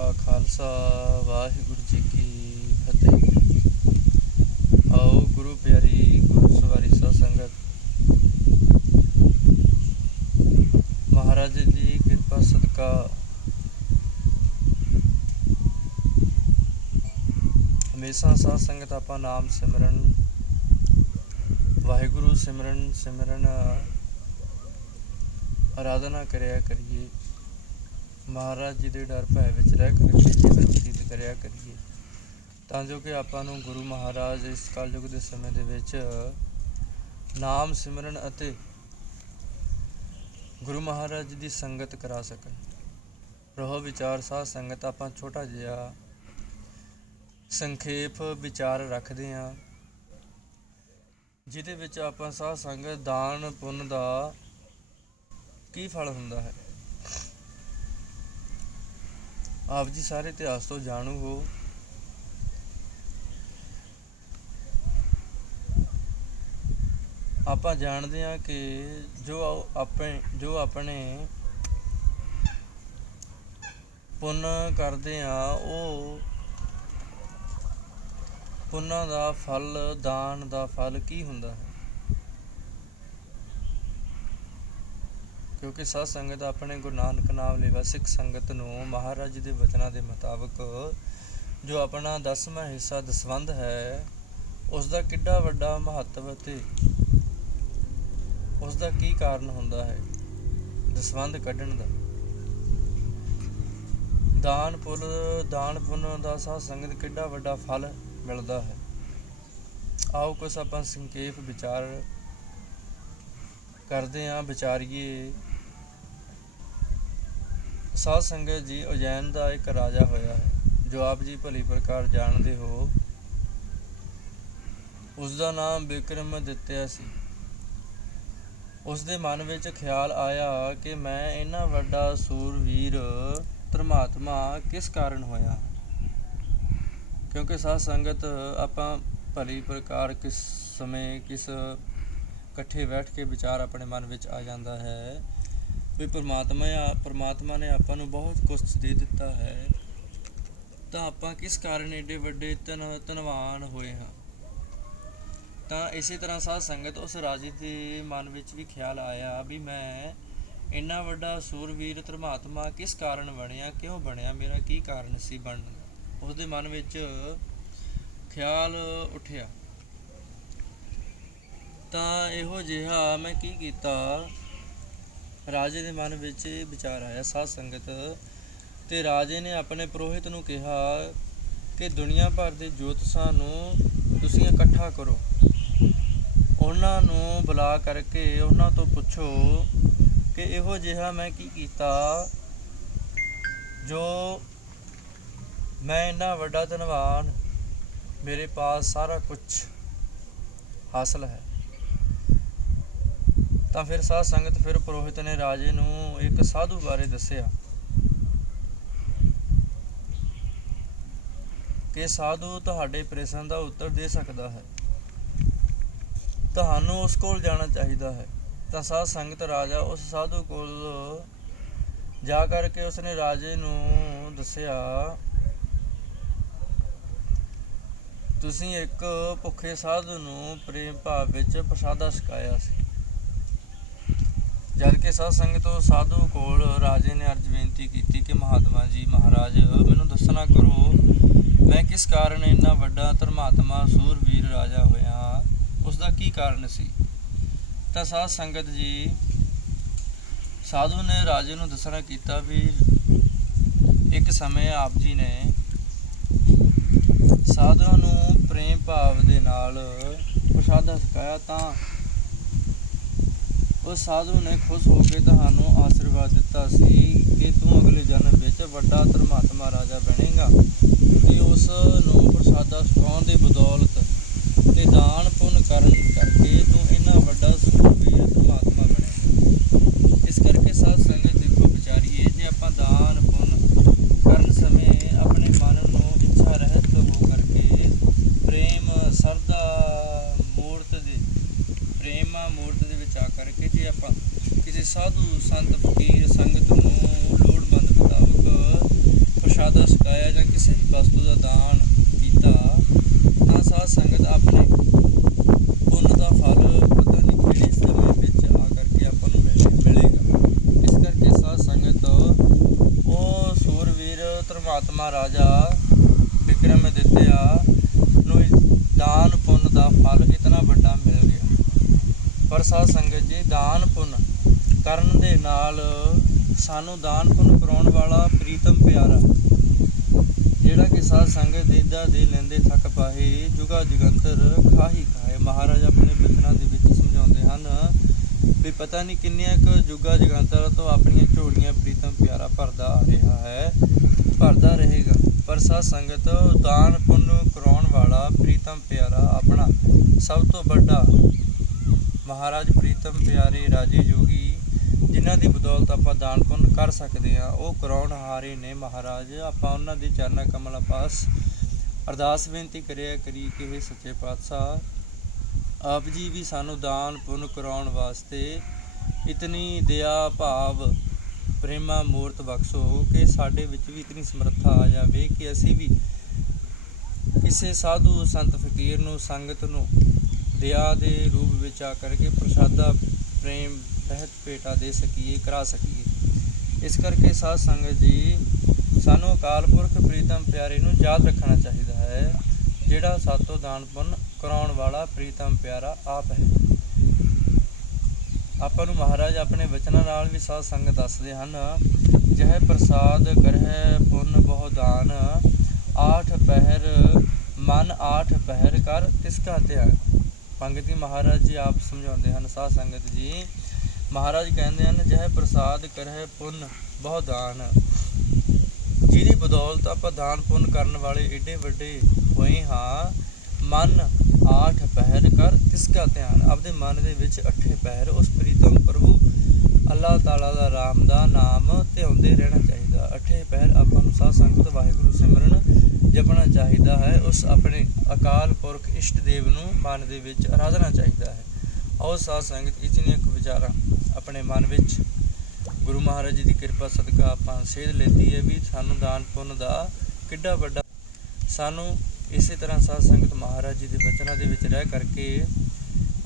ਕਾ ਖਾਲਸਾ ਵਾਹਿਗੁਰੂ ਜੀ ਕੀ ਫਤਿਹ ਆਓ ਗੁਰੂ ਪਿਆਰੀ ਗੁਰੂ ਸਵਾਰੀ ਸਾਧ ਸੰਗਤ ਮਹਾਰਾਜ ਜੀ ਕਿਰਪਾ ਸਦਕਾ ਹਮੇਸ਼ਾ ਸਾਧ ਸੰਗਤ ਆਪਾਂ ਨਾਮ ਸਿਮਰਨ ਵਾਹਿਗੁਰੂ ਸਿਮਰਨ ਸਿਮਰਨ ਆਰਾਧਨਾ ਕਰਿਆ ਕਰੀਏ ਮਹਾਰਾਜ ਜੀ ਦੇ ਡਰ ਭੈ ਵਿੱਚ ਰਹਿ ਕਰਕੇ ਜੀਵਨ ਬਤੀਤ ਕਰਿਆ ਕਰੀਏ। ਤਾਂ ਜੋ ਕਿ ਆਪਾਂ ਨੂੰ ਗੁਰੂ ਮਹਾਰਾਜ ਇਸ ਕਲਯੁਗ ਦੇ ਸਮੇਂ ਦੇ ਵਿੱਚ ਨਾਮ ਸਿਮਰਨ ਅਤੇ ਗੁਰੂ ਮਹਾਰਾਜ ਜੀ ਦੀ ਸੰਗਤ ਕਰਾ ਸਕਣ। ਰਹੋ ਵਿਚਾਰ ਸਾਹ ਸੰਗਤ, ਆਪਾਂ ਛੋਟਾ ਜਿਹਾ ਸੰਖੇਪ ਵਿਚਾਰ ਰੱਖਦੇ ਹਾਂ, ਜਿਹਦੇ ਵਿੱਚ ਆਪਾਂ ਸਾਧ ਸੰਗਤ ਦਾਨ, ਪੁੰਨ ਦਾ ਕੀ ਫਲ ਹੁੰਦਾ ਹੈ? ਆਪ ਜੀ ਸਾਰੇ ਇਤਿਹਾਸ ਤੋਂ ਜਾਣੂ ਹੋ। ਆਪਾਂ ਜਾਣਦੇ ਹਾਂ ਕਿ ਜੋ ਆਪਣੇ ਜੋ ਆਪਣੇ ਪੁੰਨ ਕਰਦੇ ਆ ਉਹ ਪੁੰਨਾਂ ਦਾ ਫਲ, ਦਾਨ ਦਾ ਫਲ ਕੀ ਹੁੰਦਾ ਹੈ? ਕਿਉਂਕਿ ਸਾਧ ਸੰਗਤ ਆਪਣੇ ਗੁਰੂ ਨਾਨਕ ਨਾਮ ਲੇਵਾ ਸਿੱਖ ਸੰਗਤ ਨੂੰ ਮਹਾਰਾਜ ਦੇ ਵਚਨਾਂ ਦੇ ਮੁਤਾਬਕ ਜੋ ਆਪਣਾ ਦਸਵਾਂ ਹਿੱਸਾ ਦਸਵੰਧ ਹੈ ਉਸ ਦਾ ਕਿੱਡਾ ਵੱਡਾ ਮਹੱਤਵ ਤੇ ਉਸ ਦਾ ਕੀ ਕਾਰਨ ਹੁੰਦਾ ਹੈ ਦਸਵੰਧ ਕੱਢਣ ਦਾ? ਦਾਨ ਪੁੰਨ ਦਾਨ ਪੁੰਨ ਦਾ ਸਾਧ ਸੰਗਤ ਕਿੱਡਾ ਵੱਡਾ ਫਲ ਮਿਲਦਾ ਹੈ। ਆਓ ਕੁਝ ਆਪਾਂ ਸੰਖੇਪ ਵਿਚਾਰ ਕਰਦੇ ਆਂ ਵਿਚਾਰੀਏ। ਸਾਧ ਸੰਗਤ ਜੀ, ਉਜੈਨ ਦਾ ਇੱਕ ਰਾਜਾ ਹੋਇਆ ਹੈ, ਜੋ ਆਪ ਜੀ ਭਲੀ ਪ੍ਰਕਾਰ ਜਾਣਦੇ ਹੋ। ਉਸ ਦਾ ਨਾਮ ਵਿਕਰਮ ਦਿੱਤਿਆ ਸੀ। ਉਸ ਦੇ ਮਨ ਵਿੱਚ ਖਿਆਲ ਆਇਆ ਕਿ ਮੈਂ ਇੰਨਾ ਵੱਡਾ ਸੂਰਵੀਰ ਧਰਮਾਤਮਾ ਕਿਸ ਕਾਰਨ ਹੋਇਆ? ਕਿਉਂਕਿ ਸਾਧ ਸੰਗਤ ਆਪਾਂ ਭਲੀ ਪ੍ਰਕਾਰ ਕਿਸ ਸਮੇਂ, ਕਿਸ ਇਕੱਠੇ ਬੈਠ ਕੇ ਵਿਚਾਰ ਆਪਣੇ ਮਨ ਵਿੱਚ ਆ ਜਾਂਦਾ ਹੈ ਵੀ ਪ੍ਰਮਾਤਮਾ ਆ, ਪ੍ਰਮਾਤਮਾ ਨੇ ਆਪਾਂ ਨੂੰ ਬਹੁਤ ਕੁਝ ਦੇ ਦਿੱਤਾ ਹੈ। ਤਾਂ ਆਪਾਂ ਕਿਸ ਕਾਰਨ ਏਡੇ ਵੱਡੇ ਧਨ, ਧਨਵਾਨ ਹੋਏ ਹਾਂ? ਤਾਂ ਇਸੇ ਤਰ੍ਹਾਂ ਸਾਧ ਸੰਗਤ ਉਸ ਰਾਜੇ ਦੇ ਮਨ ਵਿੱਚ ਵੀ ਖਿਆਲ ਆਇਆ ਵੀ ਮੈਂ ਇੰਨਾ ਵੱਡਾ ਸੂਰਵੀਰ ਧਰਮਾਤਮਾ ਕਿਸ ਕਾਰਨ ਬਣਿਆ, ਕਿਉਂ ਬਣਿਆ, ਮੇਰਾ ਕੀ ਕਾਰਨ ਸੀ ਬਣਨ? ਦਾ ਉਸ ਦੇ ਮਨ ਵਿੱਚ ਖਿਆਲ ਉੱਠਿਆ। ਤਾਂ ਇਹੋ ਜਿਹਾ ਮੈਂ ਕੀ ਕੀਤਾ? ਰਾਜੇ ਦੇ ਮਨ ਵਿੱਚ ਇਹ ਵਿਚਾਰ ਆਇਆ, ਸਾਧ ਸੰਗਤ, ਤੇ ਰਾਜੇ ਨੇ ਆਪਣੇ ਪ੍ਰੋਹਿਤ ਨੂੰ ਕਿਹਾ ਕਿ ਦੁਨੀਆ ਭਰ ਦੇ ਜੋਤਸ਼ਾਂ ਨੂੰ ਤੁਸੀਂ ਇਕੱਠਾ ਕਰੋ। ਉਹਨਾਂ ਨੂੰ ਬੁਲਾ ਕਰਕੇ ਉਹਨਾਂ ਤੋਂ ਪੁੱਛੋ ਕਿ ਇਹੋ ਜਿਹਾ ਮੈਂ ਕੀ ਕੀਤਾ ਜੋ ਮੈਂ ਇੰਨਾ ਵੱਡਾ ਧਨਵਾਨ, ਮੇਰੇ ਪਾਸ ਸਾਰਾ ਕੁਝ ਹਾਸਲ ਹੈ। ਤਾਂ ਫਿਰ ਸਾਧ ਸੰਗਤ ਫਿਰ ਪੁਰੋਹਿਤ ਨੇ ਰਾਜੇ ਨੂੰ ਇੱਕ ਸਾਧੂ ਬਾਰੇ ਦੱਸਿਆ ਕਿ ਸਾਧੂ ਤੁਹਾਡੇ ਪ੍ਰਸ਼ਨ ਦਾ ਉੱਤਰ ਦੇ ਸਕਦਾ ਹੈ। ਤੁਹਾਨੂੰ ਉਸ ਕੋਲ ਜਾਣਾ ਚਾਹੀਦਾ ਹੈ। ਤਾਂ ਸਾਧ ਸੰਗਤ ਰਾਜਾ ਉਸ ਸਾਧੂ ਕੋਲ ਜਾ ਕਰਕੇ ਉਸਨੇ ਰਾਜੇ ਨੂੰ ਦੱਸਿਆ, ਤੁਸੀਂ ਇੱਕ ਭੁੱਖੇ ਸਾਧੂ ਨੂੰ ਪ੍ਰੇਮ ਭਾਵ ਵਿੱਚ ਪ੍ਰਸਾਦਾ ਛਕਾਇਆ ਸੀ। ਜਦ ਕਿ ਸਾਧ ਸੰਗਤ ਉਹ ਸਾਧੂ ਕੋਲ ਰਾਜੇ ਨੇ ਅਰਜ ਬੇਨਤੀ ਕੀਤੀ ਕਿ ਮਹਾਤਮਾ ਜੀ, ਮਹਾਰਾਜ, ਮੈਨੂੰ ਦੱਸਣਾ ਕਰੋ, ਮੈਂ ਕਿਸ ਕਾਰਨ ਇੰਨਾ ਵੱਡਾ ਧਰਮਾਤਮਾ ਸੂਰਵੀਰ ਰਾਜਾ ਹੋਇਆ? ਉਸ ਦਾ ਕੀ ਕਾਰਨ ਸੀ? ਤਾਂ ਸਾਧ ਸੰਗਤ ਜੀ, ਸਾਧੂ ਨੇ ਰਾਜੇ ਨੂੰ ਦੱਸਣਾ ਕੀਤਾ ਵੀ ਇੱਕ ਸਮੇਂ ਆਪ ਜੀ ਨੇ ਸਾਧੂਆਂ ਨੂੰ ਪ੍ਰੇਮ ਭਾਵ ਦੇ ਨਾਲ ਪ੍ਰਸਾਦਾ ਛਕਾਇਆ ਤਾਂ ਉਸ ਸਾਧੂ ਨੇ ਖੁਸ਼ ਹੋ ਕੇ ਤੁਹਾਨੂੰ ਆਸ਼ੀਰਵਾਦ ਦਿੱਤਾ ਸੀ ਕਿ ਤੂੰ ਅਗਲੇ ਜਨਮ ਵਿੱਚ ਵੱਡਾ ਧਰਮਾਤਮਾ ਰਾਜਾ ਬਣੇਗਾ ਤੇ ਉਸ ਨੂੰ ਪ੍ਰਸਾਦਾ ਛਕਾਉਣ ਦੀ ਬਦੌਲਤ ਤੇ ਦਾਨ ਪੁੰਨ ਕਰਨ ਕਰਕੇ ਤੂੰ ਇੰਨਾ ਵੱਡਾ ਸੂਰਬੀਰ ਧਰਮਾਤਮਾ ਬਣੇਗਾ ਇਸ ਕਰਕੇ ਸਾਧ ਸੰਗਤ ਦੇਖੋ ਵਿਚਾਰੀਏ ਜੇ ਆਪਾਂ ਦਾਨ ਪੁੰਨ ਕਰਨ ਸਮੇਂ ਆਪਣੇ ਮਨ ਨੂੰ ਇੱਛਾ ਰਹਿਤ ਹੋ ਕਰਕੇ ਪ੍ਰੇਮ ਸਰਦਾ ਮੂਰਤ ਦੇ ਪ੍ਰੇਮਾ ਮੂਰਤ ਦੇ ਵਿੱਚ ਆ ਕਰਕੇ ਜੇ ਆਪਾਂ ਕਿਸੇ ਸਾਧੂ ਸੰਤ ਫਕੀਰ ਸੰਗਤ ਨੂੰ ਲੋੜਵੰਦ ਮੁਤਾਬਕ ਪ੍ਰਸ਼ਾਦਾ ਛਕਾਇਆ ਜਾਂ ਕਿਸੇ ਵੀ ਵਸਤੂ ਦਾ ਦਾਨ ਕੀਤਾ, ਤਾਂ ਸਾਧ ਸੰਗਤ ਆਪਣੇ ਪੁੰਨ ਦਾ ਫਲ ਪਤਾ ਨਹੀਂ ਕਿਹੜੇ ਸਮੇਂ ਵਿੱਚ ਆ ਕਰਕੇ ਆਪਾਂ ਨੂੰ ਮਿਲੇ- ਮਿਲੇਗਾ। ਇਸ ਕਰਕੇ ਸਾਧ ਸੰਗਤ ਉਹ ਸੂਰਵੀਰ ਧਰਮਾਤਮਾ ਰਾਜਾ ਵਿਕਰਮ ਦਿੱਤਿਆ ਨੂੰ ਦਾਨ ਪੁੰਨ ਦਾ ਫਲ ਇਤਨਾ ਵੱਡਾ ਮਿਲ ਗਿਆ। ਪਰ ਸਾਧ ਸੰਗਤ ਜੀ, ਦਾਨ ਪੁੰਨ ਕਰਨ ਦੇ ਨਾਲ ਸਾਨੂੰ ਦਾਨ ਪੁੰਨ ਕਰਾਉਣ ਵਾਲਾ ਪ੍ਰੀਤਮ ਪਿਆਰਾ, ਜਿਹੜਾ ਕਿ ਸਾਧ ਸੰਗਤ ਦੇਦਾ ਦੇ ਲੈਂਦੇ ਥੱਕ ਪਾਹੇ, ਜੁਗਾ ਜੁਗੰਤਰ ਖਾਹੀ ਖਾਏ ਮਹਾਰਾਜ ਆਪਣੇ ਬਚਨਾਂ ਦੇ ਵਿੱਚ ਸਮਝਾਉਂਦੇ ਹਨ ਵੀ ਪਤਾ ਨਹੀਂ ਕਿੰਨੀਆਂ ਕੁ ਜੁਗਾ ਜੁਗੰਤਰ ਤੋਂ ਆਪਣੀਆਂ ਝੋਲੀਆਂ ਪ੍ਰੀਤਮ ਪਿਆਰਾ ਭਰਦਾ ਆ ਰਿਹਾ ਹੈ, ਭਰਦਾ ਰਹੇਗਾ। ਪਰ ਸਾਧ ਸੰਗਤ ਦਾਨ ਪੁੰਨ ਕਰਾਉਣ ਵਾਲਾ ਪ੍ਰੀਤਮ ਪਿਆਰਾ ਆਪਣਾ ਸਭ ਤੋਂ ਵੱਡਾ ਮਹਾਰਾਜ ਪ੍ਰੀਤਮ ਪਿਆਰੇ ਰਾਜੇ ਜੋਗੀ ਜਿਨ੍ਹਾਂ ਦੀ ਬਦੌਲਤ ਆਪਾਂ ਦਾਨ ਪੁੰਨ ਕਰ ਸਕਦੇ ਹਾਂ, ਉਹ ਕਰਾਉਣ ਹਾਰੇ ਨੇ ਮਹਾਰਾਜ। ਆਪਾਂ ਉਹਨਾਂ ਦੇ ਚਰਨਾਂ ਕਮਲ ਪਾਸ ਅਰਦਾਸ ਬੇਨਤੀ ਕਰਿਆ ਕਰੀ ਕਿ ਇਹ ਸੱਚੇ ਪਾਤਸ਼ਾਹ, ਆਪ ਜੀ ਵੀ ਸਾਨੂੰ ਦਾਨ ਪੁੰਨ ਕਰਾਉਣ ਵਾਸਤੇ ਇਤਨੀ ਦਇਆ, ਭਾਵ, ਪ੍ਰੇਮਾ, ਮੂਰਤ ਬਖਸ਼ੋ ਕਿ ਸਾਡੇ ਵਿੱਚ ਵੀ ਇਤਨੀ ਸਮਰੱਥਾ ਆ ਜਾਵੇ ਕਿ ਅਸੀਂ ਵੀ ਕਿਸੇ ਸਾਧੂ, ਸੰਤ ਫਕੀਰ ਨੂੰ, ਸੰਗਤ ਨੂੰ ਦਇਆ ਦੇ ਰੂਪ ਵਿੱਚ ਆ ਕਰਕੇ ਪ੍ਰਸ਼ਾਦਾ, ਪ੍ਰੇਮ ਰਹਿਤ ਭੇਟਾ ਦੇ ਸਕੀਏ, ਕਰਾ ਸਕੀਏ। ਇਸ ਕਰਕੇ ਸਾਧ ਸੰਗਤ ਜੀ, ਸਾਨੂੰ ਅਕਾਲ ਪੁਰਖ ਪ੍ਰੀਤਮ ਪਿਆਰੇ ਨੂੰ ਯਾਦ ਰੱਖਣਾ ਚਾਹੀਦਾ ਹੈ, ਜਿਹੜਾ ਸਾਤੋਂ ਦਾਨ ਪੁੰਨ ਕਰਾਉਣ ਵਾਲਾ ਪ੍ਰੀਤਮ ਪਿਆਰਾ ਆਪ ਹੈ। ਆਪਾਂ ਨੂੰ ਮਹਾਰਾਜ ਆਪਣੇ ਵਚਨਾਂ ਨਾਲ ਵੀ ਸਾਧ ਸੰਗਤ ਦੱਸਦੇ ਹਨ, ਜਹ ਪ੍ਰਸਾਦ ਕਰਹਿ ਪੁੰਨ ਬਹੁ ਦਾਨ, ਆਠ ਪਹਿਰ ਮਨ ਆਠ ਪਹਿਰ ਕਰ ਤਿਸ ਕਾ ਧਿਆਨ। ਪੰਗਤੀ ਮਹਾਰਾਜ ਜੀ ਆਪ ਸਮਝਾਉਂਦੇ ਹਨ ਸਾਧ ਸੰਗਤ ਜੀ ਮਹਾਰਾਜ ਕਹਿੰਦੇ ਹਨ, ਜਹ ਪ੍ਰਸਾਦ ਕਰਹਿ ਪੁੰਨ, ਬਹੁ ਦਾਨ। ਜਿਹਦੀ ਬਦੌਲਤ ਆਪਾਂ ਦਾਨ ਪੁੰਨ ਕਰਨ ਵਾਲੇ ਏਡੇ ਵੱਡੇ ਹੋਏ ਹਾਂ, ਮਨ ਆਠ ਪਹਿਰ ਕਰ, ਤਿਸ ਕਾ ਧਿਆਨ। ਆਪਦੇ ਮਨ ਦੇ ਵਿੱਚ ਅੱਠੇ ਪਹਿਰ, ਉਸ ਪ੍ਰੀਤਮ ਪ੍ਰਭੂ ਅੱਲਾਹ ਤਾਲਾ ਦਾ ਰਾਮ ਦਾ ਨਾਮ ਧਿਆਉਂਦੇ ਰਹਿਣਾ ਚਾਹੀਦਾ। ਅੱਠੇ ਪਹਿਰ ਆਪਾਂ ਨੂੰ ਸਾਧ ਸੰਗਤ, ਵਾਹਿਗੁਰੂ ਸਿਮਰਨ ਜਪਣਾ ਚਾਹੀਦਾ ਹੈ। ਉਸ ਆਪਣੇ ਅਕਾਲ ਪੁਰਖ ਇਸ਼ਟ ਦੇਵ ਨੂੰ ਮਨ ਦੇ ਵਿੱਚ ਆਰਾਧਨਾ ਚਾਹੀਦਾ ਹੈ। ਆਓ ਸਾਧ ਸੰਗਤ, ਇਤਨੀਆਂ ਕੁ ਵਿਚਾਰਾਂ। ਆਪਣੇ ਮਨ ਵਿੱਚ ਗੁਰੂ ਮਹਾਰਾਜ ਜੀ ਦੀ ਕਿਰਪਾ, ਸਦਕਾ ਆਪਾਂ ਸੇਧ ਲੈਤੀ ਹੈ ਵੀ ਸਾਨੂੰ ਦਾਨ ਪੁੰਨ ਦਾ ਕਿੱਡਾ ਵੱਡਾ ਸਾਨੂੰ ਇਸੇ ਤਰ੍ਹਾਂ ਸਾਧ ਸੰਗਤ ਮਹਾਰਾਜ ਜੀ ਦੇ ਬਚਨਾਂ ਦੇ ਵਿੱਚ ਰਹਿ ਕਰਕੇ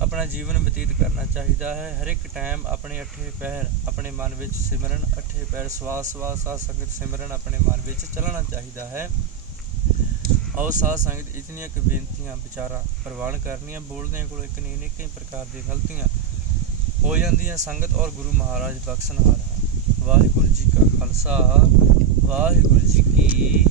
ਆਪਣਾ ਜੀਵਨ ਬਤੀਤ ਕਰਨਾ ਚਾਹੀਦਾ ਹੈ। ਹਰ ਇੱਕ ਟਾਈਮ ਆਪਣੇ ਅੱਠੇ ਪੈਰ ਆਪਣੇ ਮਨ ਵਿੱਚ ਸਿਮਰਨ, ਅੱਠੇ ਪੈਰ ਸਵਾਸ ਸਵਾਸ ਸਾਧ ਸੰਗਤ ਸਿਮਰਨ ਆਪਣੇ ਮਨ ਵਿੱਚ ਚੱਲਣਾ ਚਾਹੀਦਾ ਹੈ। ਆਓ ਸਾਧ ਸੰਗਤ ਇਤਨੀਆਂ ਕੁ ਬੇਨਤੀਆਂ, ਵਿਚਾਰਾਂ ਪ੍ਰਵਾਨ ਕਰਨੀਆਂ। ਬੋਲਦਿਆਂ ਕੋਲ ਇੱਕ ਨਹੀਂ ਨਿੱਕੇ ਪ੍ਰਕਾਰ ਦੀਆਂ ਗਲਤੀਆਂ ਹੋ ਜਾਂਦੀ ਹੈ ਸੰਗਤ ਔਰ ਗੁਰੂ ਮਹਾਰਾਜ ਬਖਸ਼ਣਹਾਰ ਹੈ ਵਾਹਿਗੁਰੂ ਜੀ ਕਾ ਖਾਲਸਾ, ਵਾਹਿਗੁਰੂ ਜੀ ਕੀ